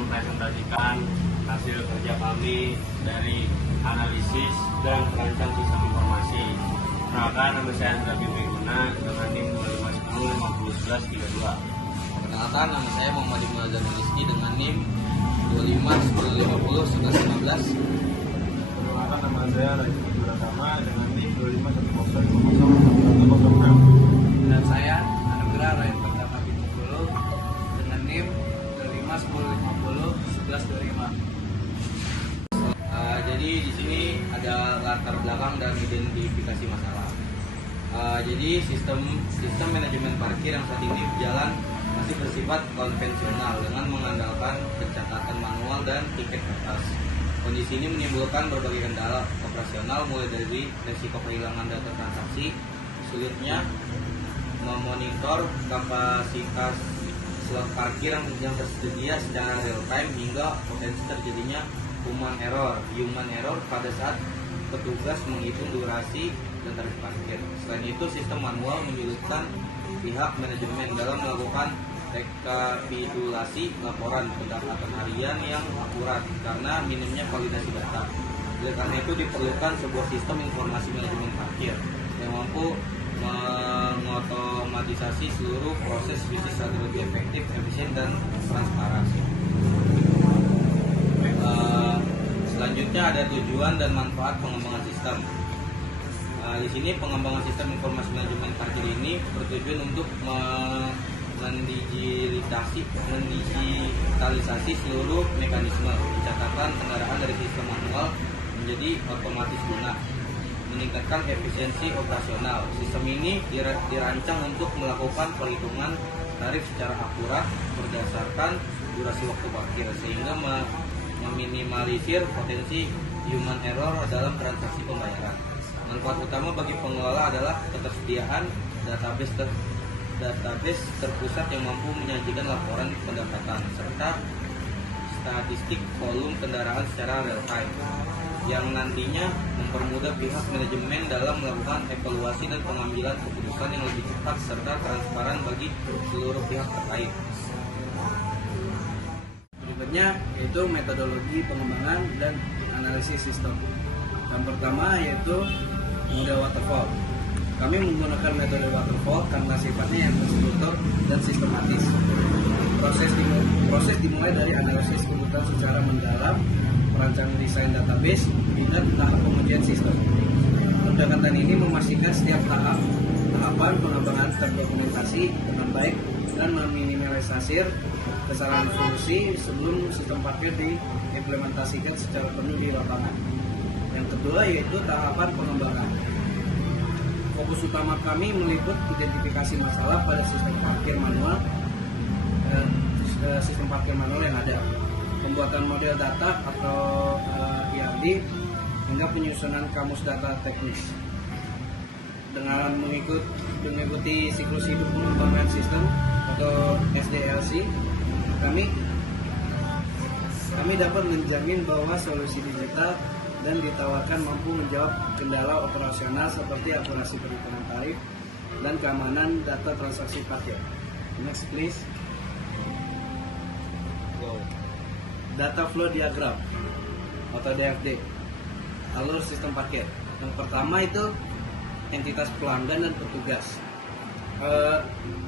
mempresentasikan hasil kerja kami dari analisis dan perancang sistem informasi. Perkenalkan, nama saya Andra Bimeguna dengan NIM 2510501132. Perkenalkan, nama saya Muhammad Ibnu Azhar Rizky dengan NIM 2510501115. Perkenalkan, nama saya Rajki Duratama dengan NIM 2510501106. Dan saya Anugerah Ryan Perdana Bintulu dengan NIM 2510501125. Jadi di sini ada latar belakang dan identifikasi masalah. Jadi sistem manajemen parkir yang saat ini berjalan masih bersifat konvensional dengan mengandalkan pencatatan manual dan tiket kertas. Kondisi ini menimbulkan berbagai kendala operasional, mulai dari resiko kehilangan data transaksi, sulitnya memonitor kapasitas slot parkir yang tersedia secara real time, hingga potensi terjadinya human error pada saat petugas menghitung durasi dan tarif parkir. Selain itu, sistem manual menyulitkan pihak manajemen dalam melakukan rekapitulasi laporan pendapatan harian yang akurat karena minimnya validasi data. Oleh karena itu diperlukan sebuah sistem informasi manajemen parkir yang mampu mengotomatisasi seluruh proses bisnis agar lebih efektif, efisien, dan transparan. Selanjutnya ada tujuan dan manfaat pengembangan sistem. Di sini pengembangan sistem informasi manajemen parkir ini bertujuan untuk mendigitalisasi seluruh mekanisme pencatatan kendaraan dari sistem manual menjadi otomatis guna meningkatkan efisiensi operasional. Sistem ini dirancang untuk melakukan perhitungan tarif secara akurat berdasarkan durasi waktu parkir, sehingga meminimalisir potensi human error dalam transaksi pembayaran. Manfaat utama bagi pengelola adalah ketersediaan database terpusat yang mampu menyajikan laporan pendapatan serta statistik volume kendaraan secara real time, yang nantinya mempermudah pihak manajemen dalam melakukan evaluasi dan pengambilan keputusan yang lebih cepat serta transparan bagi seluruh pihak terkait. Berikutnya yaitu metodologi pengembangan dan analisis sistem. Yang pertama yaitu model waterfall. Kami menggunakan metode waterfall karena sifatnya yang terstruktur dan sistematis. Proses dimulai dari analisis kebutuhan secara mendalam, perancangan desain database, hingga tahap pengujian sistem. Pendekatan ini memastikan setiap tahapan pengembangan terdokumentasi dengan baik dan meminimalisir kesalahan fungsi sebelum sistem parkir diimplementasikan secara penuh di lapangan. Yang kedua yaitu tahapan pengembangan. Fokus utama kami meliput identifikasi masalah pada sistem parkir manual yang ada, pembuatan model data atau ERD, hingga penyusunan kamus data teknis. Dengan mengikuti siklus hidup pengembangan sistem atau SDLC, kami dapat menjamin bahwa solusi digital dan ditawarkan mampu menjawab kendala operasional seperti akurasi perhitungan tarif dan keamanan data transaksi parkir. Next please. Data flow diagram atau DFD, alur sistem parkir. Yang pertama itu entitas pelanggan dan petugas.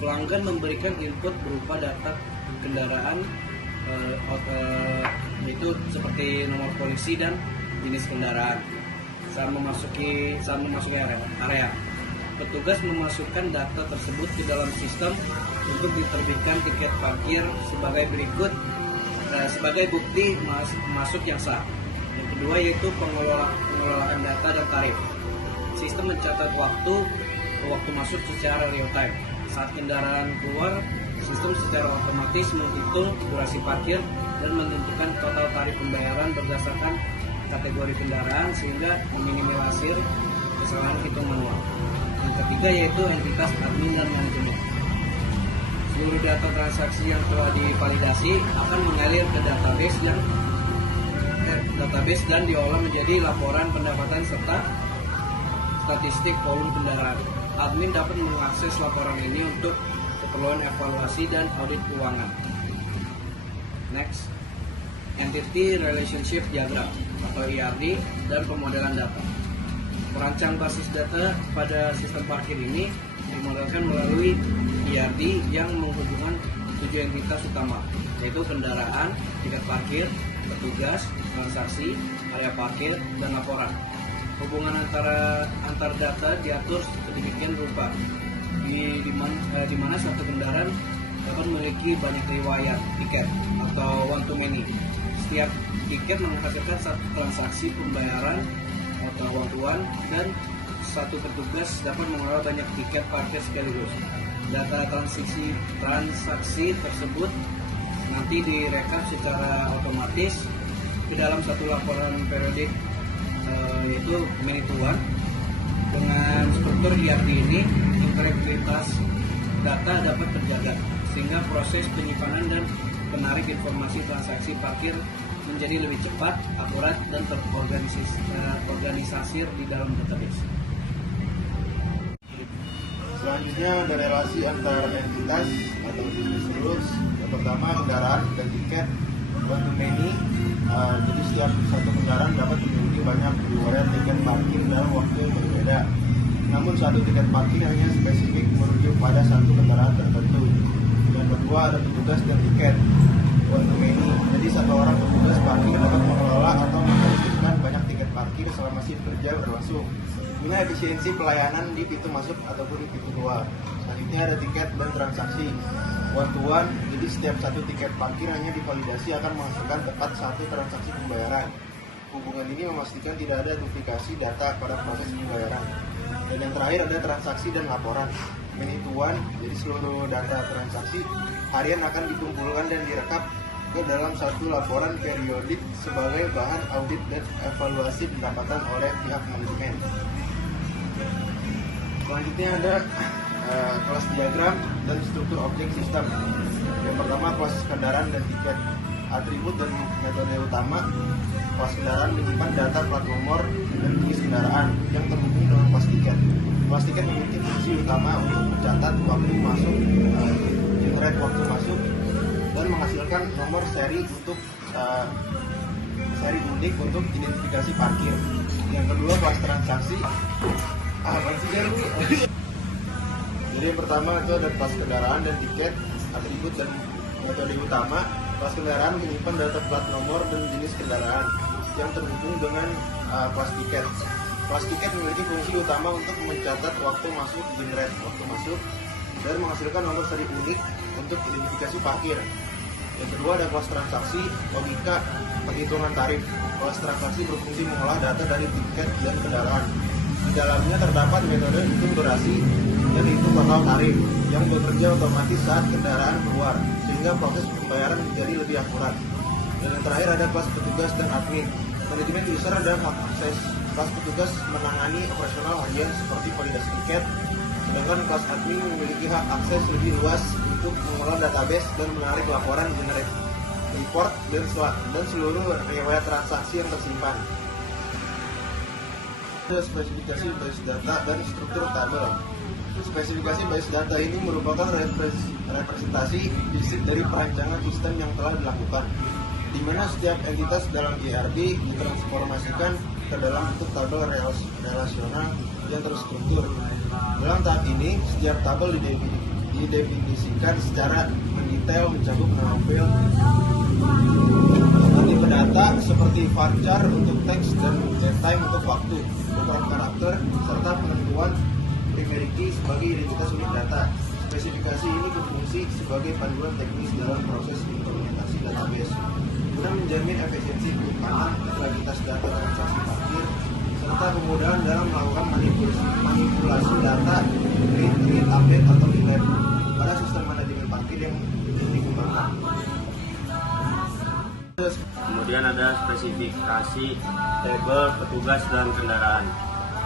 Pelanggan memberikan input berupa data kendaraan, itu seperti nomor polisi dan jenis kendaraan saat memasuki area. Petugas memasukkan data tersebut ke dalam sistem untuk diterbitkan tiket parkir sebagai berikut, sebagai bukti masuk yang sah. Yang kedua yaitu pengelolaan data dan tarif. Sistem mencatat waktu masuk secara real time. Saat kendaraan keluar, sistem secara otomatis menghitung durasi parkir dan menentukan total tarif pembayaran berdasarkan kategori kendaraan, sehingga meminimalisir kesalahan hitung manual. Yang ketiga yaitu entitas admin dan manajemen. Seluruh data transaksi yang telah divalidasi akan mengalir ke database dan diolah menjadi laporan pendapatan serta statistik volume kendaraan. Admin dapat mengakses laporan ini untuk keperluan evaluasi dan audit keuangan. Next. Entity Relationship Diagram atau ERD, dan pemodelan data. Perancang basis data pada sistem parkir ini dimodelkan melalui ERD yang menghubungkan 7 entitas utama, yaitu kendaraan, tiket parkir, petugas, transaksi, area parkir, dan laporan. Hubungan antar data diatur sedemikian rupa, di mana satu kendaraan dapat memiliki banyak riwayat tiket atau one to many. Setiap tiket menghasilkan satu transaksi pembayaran atau one to one, dan satu petugas dapat mengelola banyak tiket parkir sekaligus. Data transaksi tersebut nanti direkap secara otomatis ke dalam satu laporan periodik, yaitu many to one. Dengan struktur ERD ini, integritas data dapat terjaga sehingga proses penyimpanan dan penarik informasi transaksi parkir menjadi lebih cepat, akurat, dan terorganisasi di dalam database. Selanjutnya ada relasi antar entitas atau business rules. Yang pertama, kendaraan dan tiket one to many. Jadi setiap satu kendaraan dapat memiliki banyak riwayat tiket parkir dalam waktu yang berbeda. Namun satu tiket parkir hanya spesifik merujuk pada satu kendaraan tertentu. Yang kedua, ada petugas dan tiket one to many. Jadi satu orang petugas parkir dapat mengelola atau mengalokasikan banyak tiket parkir selama shift kerja berlangsung, guna efisiensi pelayanan di pintu masuk ataupun di pintu keluar. Selanjutnya ada tiket dan transaksi one to one. Jadi setiap satu tiket parkir hanya divalidasi akan menghasilkan tepat satu transaksi pembayaran. Hubungan ini memastikan tidak ada duplikasi data pada proses pembayaran. Dan yang terakhir ada transaksi dan laporan many to one. Jadi seluruh data transaksi harian akan dikumpulkan dan direkap ke dalam satu laporan periodik sebagai bahan audit dan evaluasi pendapatan oleh pihak manajemen. Selanjutnya ada kelas diagram dan struktur objek sistem. Yang pertama, kelas kendaraan dan tiket. Atribut dan metode utama. Kelas kendaraan menyimpan data plat nomor dan jenis kendaraan yang terhubung dengan kelas tiket. Kelas tiket memiliki fungsi utama untuk mencatat waktu masuk, generate waktu masuk, dan menghasilkan nomor seri untuk seri unik untuk identifikasi parkir. Yang kedua, kelas transaksi. Jadi yang pertama itu ada kelas kendaraan dan tiket, atribut dan metode utama. Kelas kendaraan menyimpan data plat nomor dan jenis kendaraan yang terhubung dengan kelas tiket. Kelas tiket memiliki fungsi utama untuk mencatat waktu masuk, generate waktu masuk, dan menghasilkan nomor seri unik untuk identifikasi parkir. Yang kedua ada kelas transaksi, logika, perhitungan tarif. Kelas transaksi berfungsi mengolah data dari tiket dan kendaraan. Di dalamnya terdapat metode hitung durasi dan hitung total tarif yang bekerja otomatis saat kendaraan keluar, sehingga proses pembayaran menjadi lebih akurat. Dan yang terakhir ada kelas petugas dan admin. Manajemen user dan hak akses. Kelas petugas menangani operasional harian seperti validasi tiket, sedangkan kelas admin memiliki hak akses lebih luas untuk mengelola database dan menarik laporan, generate report, dan seluruh riwayat transaksi yang tersimpan. Spesifikasi basis data dan struktur tabel. Spesifikasi basis data ini merupakan representasi fisik dari perancangan sistem yang telah dilakukan, di mana setiap entitas dalam ERD ditransformasikan ke dalam bentuk tabel relasional yang terstruktur. Dalam tahap ini, setiap tabel didefinisikan secara mendetail mencakup nama field, tipe data seperti varchar untuk teks dan time untuk waktu, ukuran karakter, serta penentuan primary key sebagai identitas unit data. Spesifikasi ini berfungsi sebagai panduan teknis dalam proses implementasi database guna menjamin efisiensi penyimpanan, integritas data transaksi parkir, serta kemudahan dalam melakukan manipulasi data, read, update, atau delete pada sistem manajemen parkir yang dikembangkan. Kemudian ada spesifikasi tabel petugas dan kendaraan.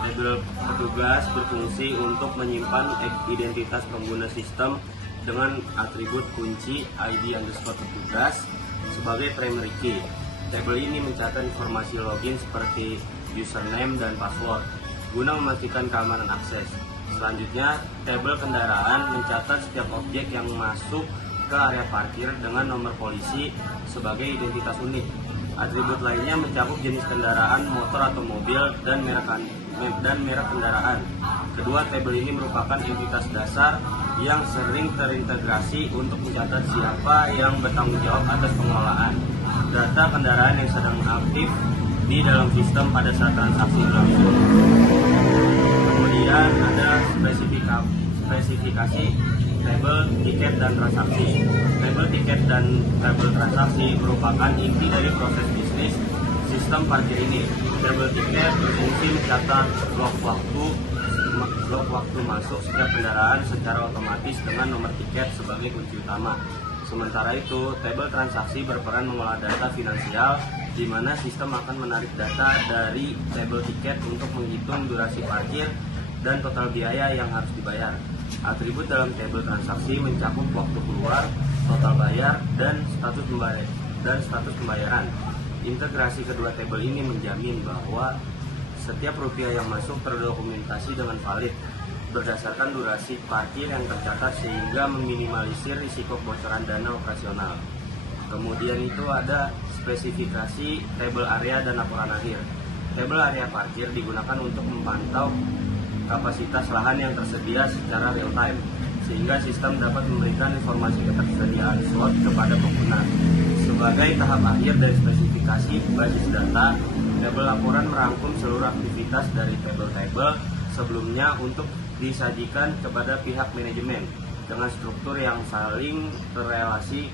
Tabel petugas berfungsi untuk menyimpan identitas pengguna sistem dengan atribut kunci ID_petugas sebagai primary key. Tabel ini mencatat informasi login seperti username dan password guna memastikan keamanan akses. Selanjutnya, tabel kendaraan mencatat setiap objek yang masuk ke area parkir dengan nomor polisi sebagai identitas unik. Atribut lainnya mencakup jenis kendaraan, motor atau mobil, dan merek kendaraan. Kedua tabel ini merupakan entitas dasar yang sering terintegrasi untuk mencatat siapa yang bertanggung jawab atas pengelolaan data kendaraan yang sedang aktif di dalam sistem pada saat transaksi berlangsung. Kemudian ada spesifikasi tabel tiket dan transaksi. Tabel tiket dan tabel transaksi merupakan inti dari proses bisnis sistem parkir ini. Tabel tiket berfungsi mencatat blok waktu masuk setiap kendaraan secara otomatis dengan nomor tiket sebagai kunci utama. Sementara itu, tabel transaksi berperan mengolah data finansial di mana sistem akan menarik data dari tabel tiket untuk menghitung durasi parkir dan total biaya yang harus dibayar. Atribut dalam tabel transaksi mencakup waktu keluar, total bayar, dan status pembayaran. Integrasi kedua tabel ini menjamin bahwa setiap rupiah yang masuk terdokumentasi dengan valid berdasarkan durasi parkir yang tercatat sehingga meminimalisir risiko kebocoran dana operasional. Kemudian itu ada spesifikasi tabel area dan laporan akhir. Tabel area parkir digunakan untuk memantau kapasitas lahan yang tersedia secara real time sehingga sistem dapat memberikan informasi ketersediaan slot kepada pengguna. Sebagai tahap akhir dari spesifikasi basis data, tabel laporan merangkum seluruh aktivitas dari tabel-tabel sebelumnya untuk disajikan kepada pihak manajemen dengan struktur yang saling terrelasi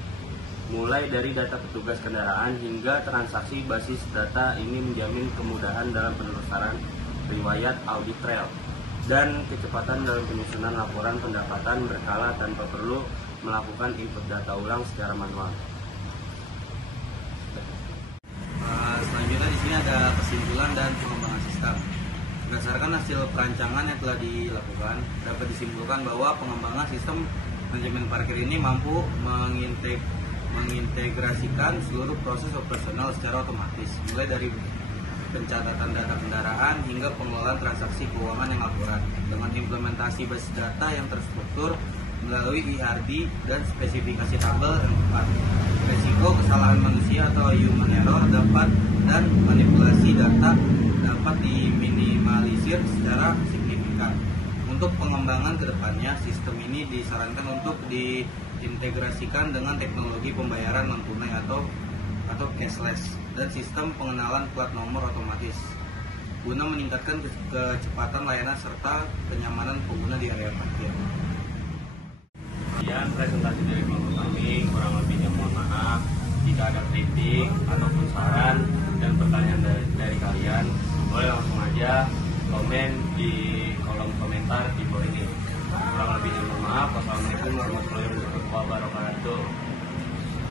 mulai dari data petugas kendaraan hingga transaksi. Basis data ini menjamin kemudahan dalam penelusuran riwayat audit trail dan kecepatan dalam penyusunan laporan pendapatan berkala tanpa perlu melakukan input data ulang secara manual. Selanjutnya di sini ada kesimpulan dan pengembangan sistem. Berdasarkan hasil perancangan yang telah dilakukan, dapat disimpulkan bahwa pengembangan sistem manajemen parkir ini mampu mengintegrasikan seluruh proses operasional secara otomatis, mulai dari pencatatan data kendaraan hingga pengelolaan transaksi keuangan yang akurat dengan implementasi basis data yang terstruktur melalui ERD dan spesifikasi tabel yang tepat. Risiko kesalahan manusia atau human error dan manipulasi data dapat diminimalisir secara signifikan. Untuk pengembangan kedepannya, sistem ini disarankan untuk diintegrasikan dengan teknologi pembayaran non tunai atau cashless dan sistem pengenalan plat nomor otomatis guna meningkatkan kecepatan layanan serta kenyamanan pengguna di area parkir. Kemudian presentasi dari kelompok kami kurang lebihnya mohon maaf. Jika ada kritik ataupun saran dan pertanyaan dari kalian, boleh langsung aja komen di kolom komentar di bawah ini. Kurang lebihnya mohon maaf. Wassalamualaikum warahmatullahi wabarakatuh.